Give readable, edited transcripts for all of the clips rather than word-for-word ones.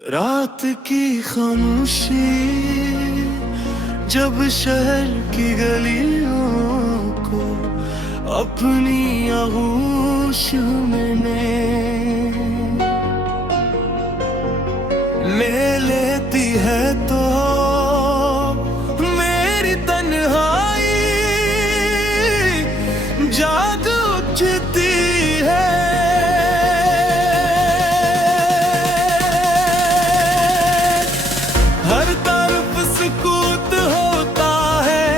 रात की खामोशी जब शहर की गलियों को अपनी आगोश में ले लेती है तो मेरी तन्हाई जाग उठती है। हर तरफ सुकूत होता है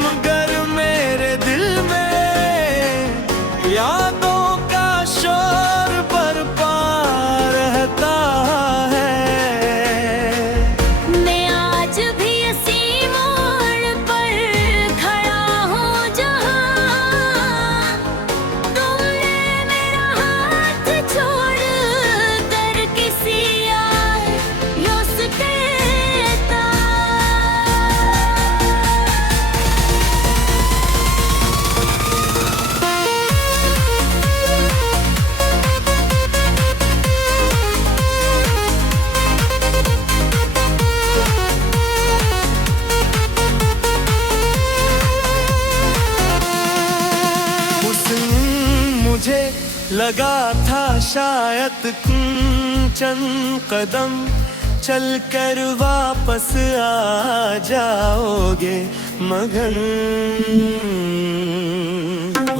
मगर मेरे दिल में यादों का शोर बरपा रहता है। मैं आज भी इसी मोड़ पर खड़ा हूँ जहाँ तुमने मेरा हाथ छोड़ कर किसी और रुसते मुझे लगा था शायद चंद कदम चलकर वापस आ जाओगे मगर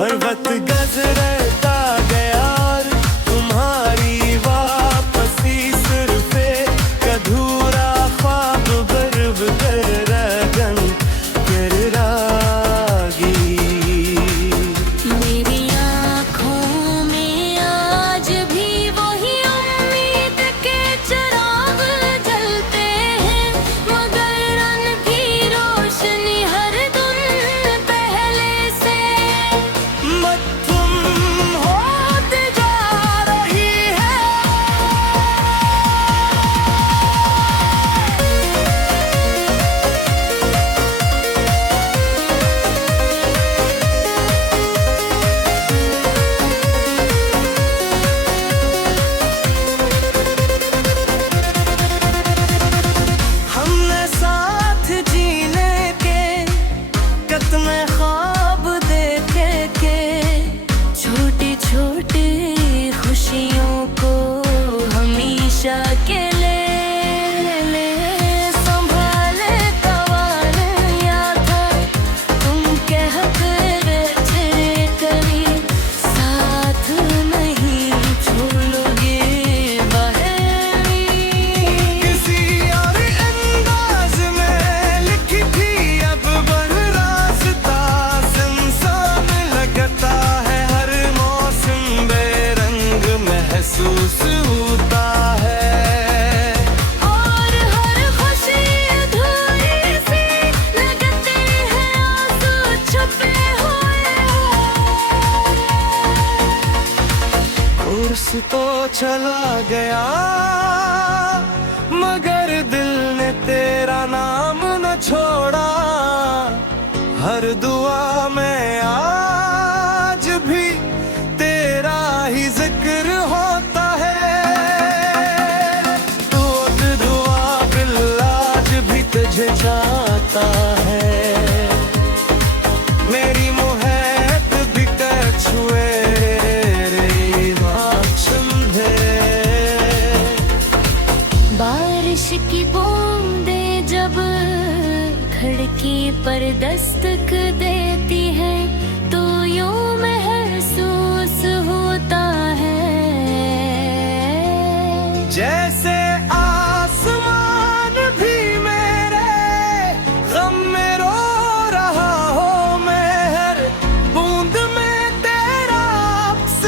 हर वक्त गुजरता गया और तुम्हारी वापसी सिर्फ एक अधूरा ख्वाब बर्ब कर रगन कर रागी। मेरी आँखों में आज भी वही उम्मीद के चिराग जलते हैं मगर उनकी रोशनी हर दिन पहले से मत्थुम होती जा रही है। हमने साथ जीने के कितने ख्वाब देखे के छोटी छोटी खुशियों को हमेशा के ले संभाले कवालिया था तुम कहते थे कभी साथ नहीं छोड़ोगे बहनी। किसी और अंदाज में लिखी थी अब बर रास्ता इंसान लगता है हर मौसम बेरंग महसूस होता है। और हर खुशी अधूरी सी लगती है आंसू छुपे हुए। कोर्स तो चला गया मगर दिल ने तेरा नाम न छोड़ा। हर दुआ में आज भी तेरा ही जिक्र होता है। तू दुआ दिल आज भी तुझे चाहता है। मेरी मोहब्बत भी कर छुए रे बात समझे। बारिश की बूंदें जब खिड़की पर दस्तक देती है तो यूं महसूस होता है जैसे आसमान भी मेरे गम में रो रहा हो। मैं हर बूंद में तेरा अक्स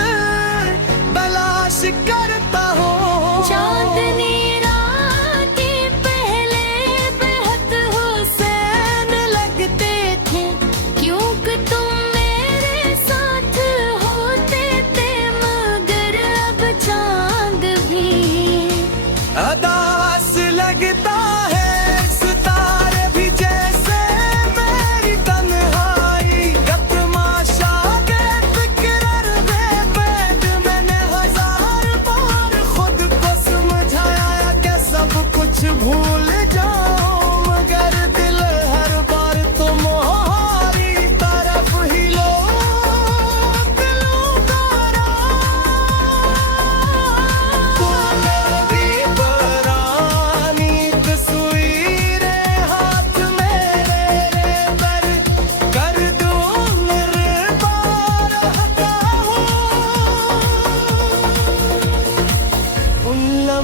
तलाश करता हूँ। चांदनी रात के पहले बेहद हुसैन लगते थे क्योंकि तुम मेरे साथ होते थे मगर अब चांद भी अदास लगता है सितारे भी जैसे मेरी तन्हाई। गतमाशा के फिक्र में बैठ मैंने हजार बार खुद को समझाया कैसे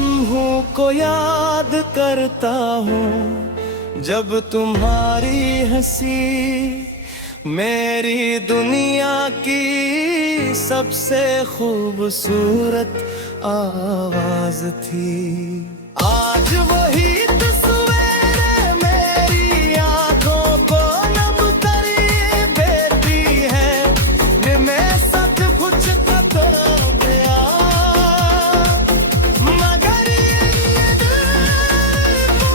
लम्हों को याद करता हूँ जब तुम्हारी हंसी मेरी दुनिया की सबसे खूबसूरत आवाज थी। आज वही तस्वीरें मेरी आंखों को नम कर देती है कि मैं सब कुछ खो गया, मगर ये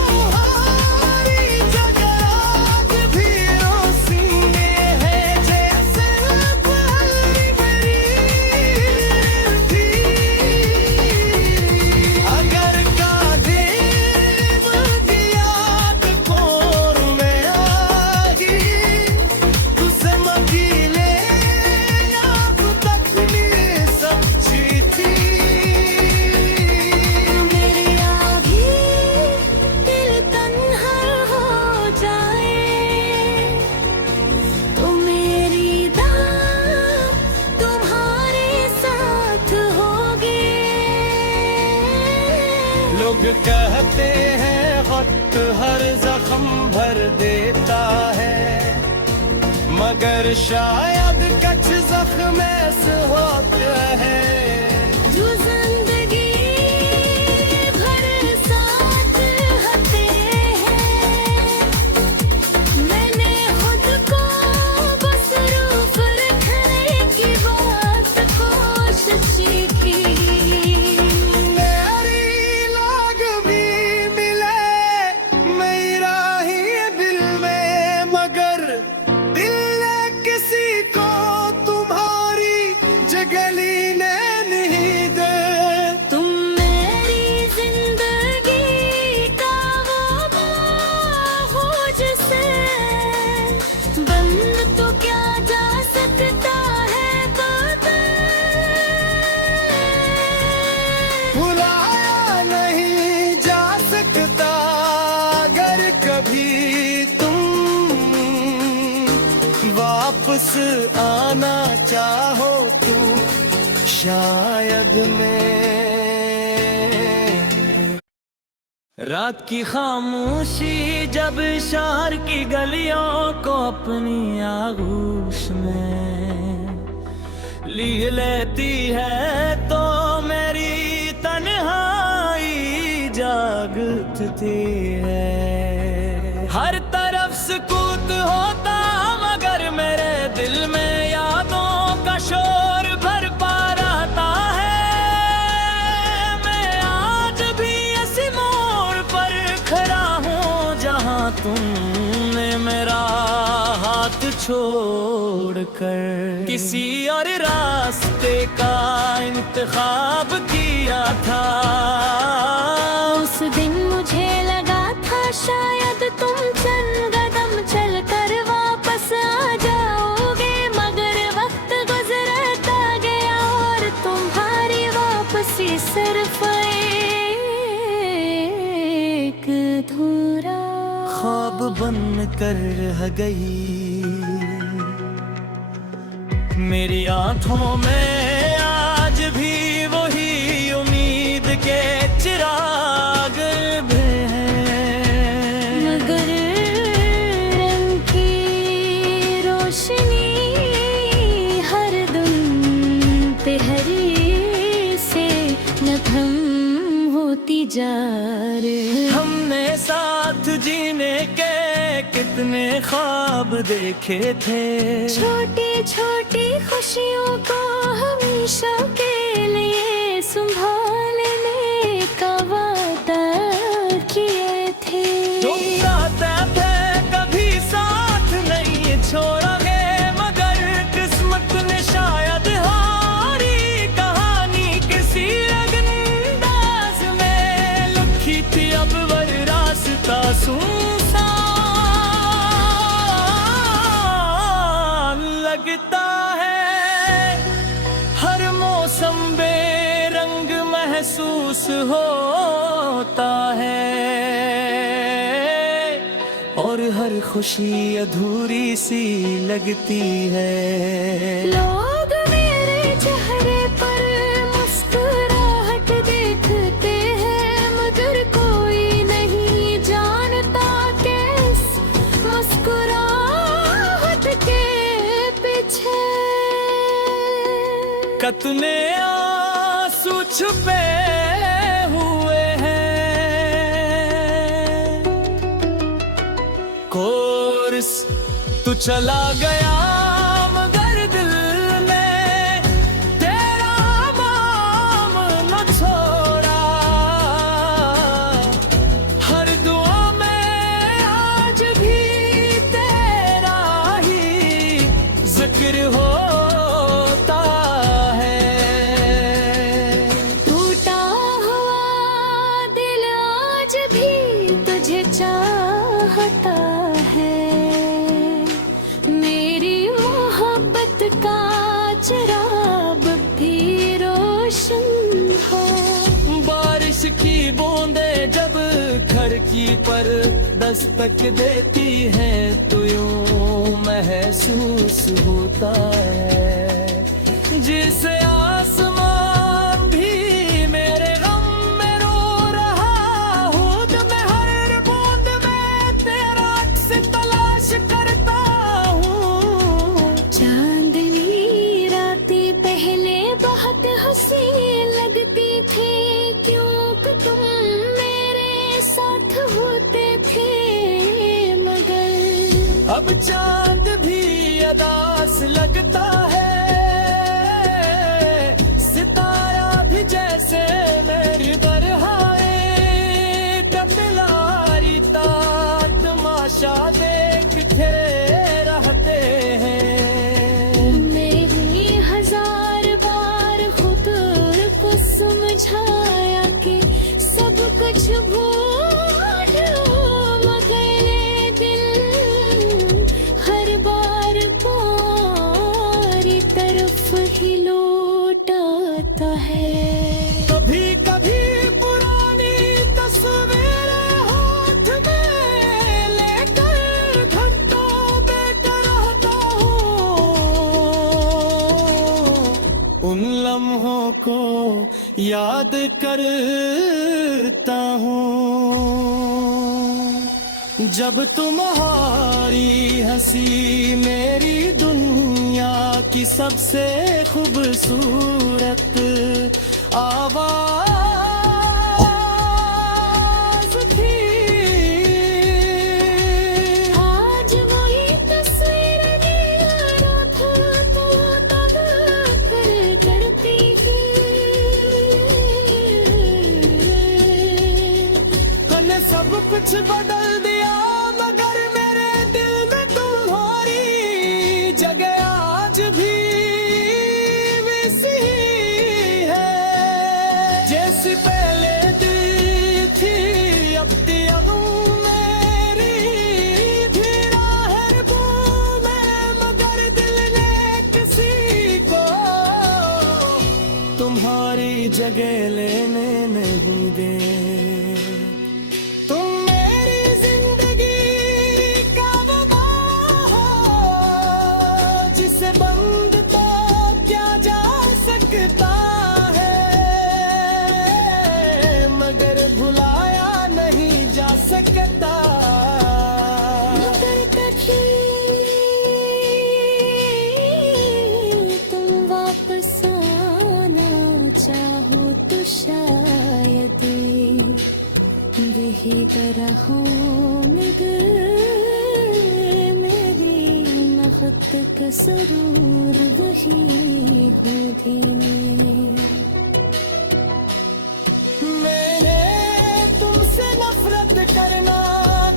तुम्हारी जगह आज भी रोशनी है जैसे पहली मेरी थी। अगर कादिम की याद कोर में आगी तुझसे मकीले अब तक ये सच्ची थी। मेरी आधी दिल तन्हा हो जाए तो मेरी दाग तुम्हारे साथ होगी। लोग कहते हैं वक्त हर जख्म भर देता है, मगर शायद कुछ जख्म ऐसे होते हैं जो जिंदगी भर साथ हते हैं। मैंने खुद को बस रूप रखने की बात कोशिश की। मेरी लाग भी मिले मेरा ही दिल में, मगर दिल ने किसी को तुम्हारी जगह लेने नहीं दे। तुम मेरी जिंदगी का वो बाग हो जिसे बंद तो क्या जा सकता है भुलाया नहीं जा सकता अगर कभी तुम वापस आना चाहो तो शायद मैं। रात की खामोशी जब शहर की गलियों को अपनी आगोश में ली लेती है तो मेरी तन्हाई जागती है। हर तरफ सुकूत होता मगर मेरे दिल में यादों का शोर भर पा रहता है। मैं आज भी ऐसी मोड़ पर खड़ा हूँ जहाँ तुमने मेरा हाथ छोड़कर किसी और रास्ते का इंतखाब किया था। उस दिन मुझे लगा था शायद तुम चंद कदम चलकर वापस आ जाओगे, मगर वक्त गुजरता गया और तुम्हारी वापसी सिर्फ एक अधूरा ख्वाब बन कर रह गई। मेरी आंखों में आज भी वही उम्मीद के चिराग भी हैं, मगर रंग की रोशनी हर दिन तेहरी से नथम होती जा रही। हमने साथ जीने के कितने ख्वाब देखे थे, छोटी छोटी खुशियों को हमेशा के लिए संभालने का वादा किए थे। जो कहते थे कभी साथ नहीं छोड़ोगे, मगर किस्मत ने शायद हमारी कहानी किसी अंदाज में लिखी थी। अब वह रास्ता सुनसान लगता है, हर मौसम बेरंग महसूस होता है और हर खुशी अधूरी सी लगती है। लोग मेरे चेहरे पर मुस्कुराहट देखते हैं चला गया मगर दिल ने तेरा नाम न छोड़ा। हर दुआ में आज भी तेरा ही जिक्र होता है। टूटा हुआ दिल आज भी तुझे चाहता है। मेरी मोहब्बत का चिराग भी रोशन हो। बारिश की बूंदें जब खिड़की पर दस्तक देती हैं तो यूं महसूस होता है जिसे आसमान भी मेरे गम में रो रहा हूँ। तो मैं हर बूंद में तेरा अक्स तलाश करता हूँ। चांदनी रातें पहले बहुत हंसी लगती थी, क्योंकि तुम मेरे साथ होते थे। मगर अब चांद भी अदास लगता है, सितारा भी जैसे मेरी बरहाए कटलारी ता तमाशा देख के रहते हैं। मैंने हजार बार खुद को समझाया कि सब कुछ भूलो, मगर ये दिल हर बार तुम्हारी तरफ ही लौटता है। कभी कभी पुरानी तस्वीरें हाथ में लेकर घंटों बैठा रहता हूँ। उन लम्हों को याद करता हूँ जब तुम्हारी हंसी मेरी दुनिया की सबसे खूबसूरत आवाज थी। आज वही तस्वीर मेरा था तो तब करती थी। तूने सब कुछ बदल दिया मगर मेरे दिल में तुम्हारी जगह आज भी वैसी है जैसी पहले दी थी। अब दिया मेरी भी राह में मगर दिल ने किसी को तुम्हारी जगह लेने नहीं दे। तुम मेरी जिंदगी का वो बाह हो जिसे बंद तो क्या जा सकता है, मगर भुलाया नहीं जा सकता। मगर कभी तुम वापस आना चाहो तो शायद बेहतर हो, मगर मेरी नखत का सरूर वही हो धीमे। मैंने तुमसे नफरत करना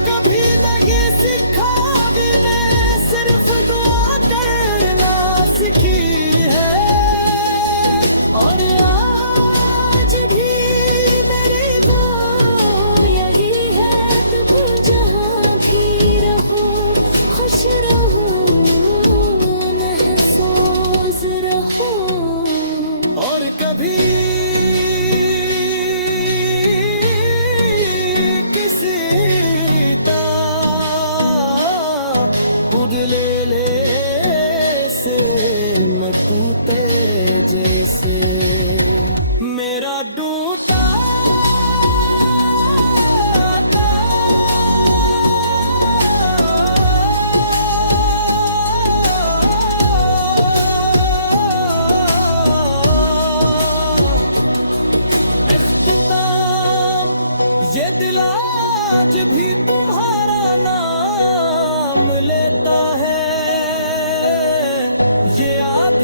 कभी नहीं सीखा, मैंने सिर्फ दुआ करना सीखी है। और आज भी मेरी वो यही है कि तुम जहाँ भी रहो खुश रहो महसूस रहो। और कभी किसी उड़ले से न टूटे जैसे मेरा टूटा ये दिल आज भी तुम्हारा नाम जन्म लेता है, ये आप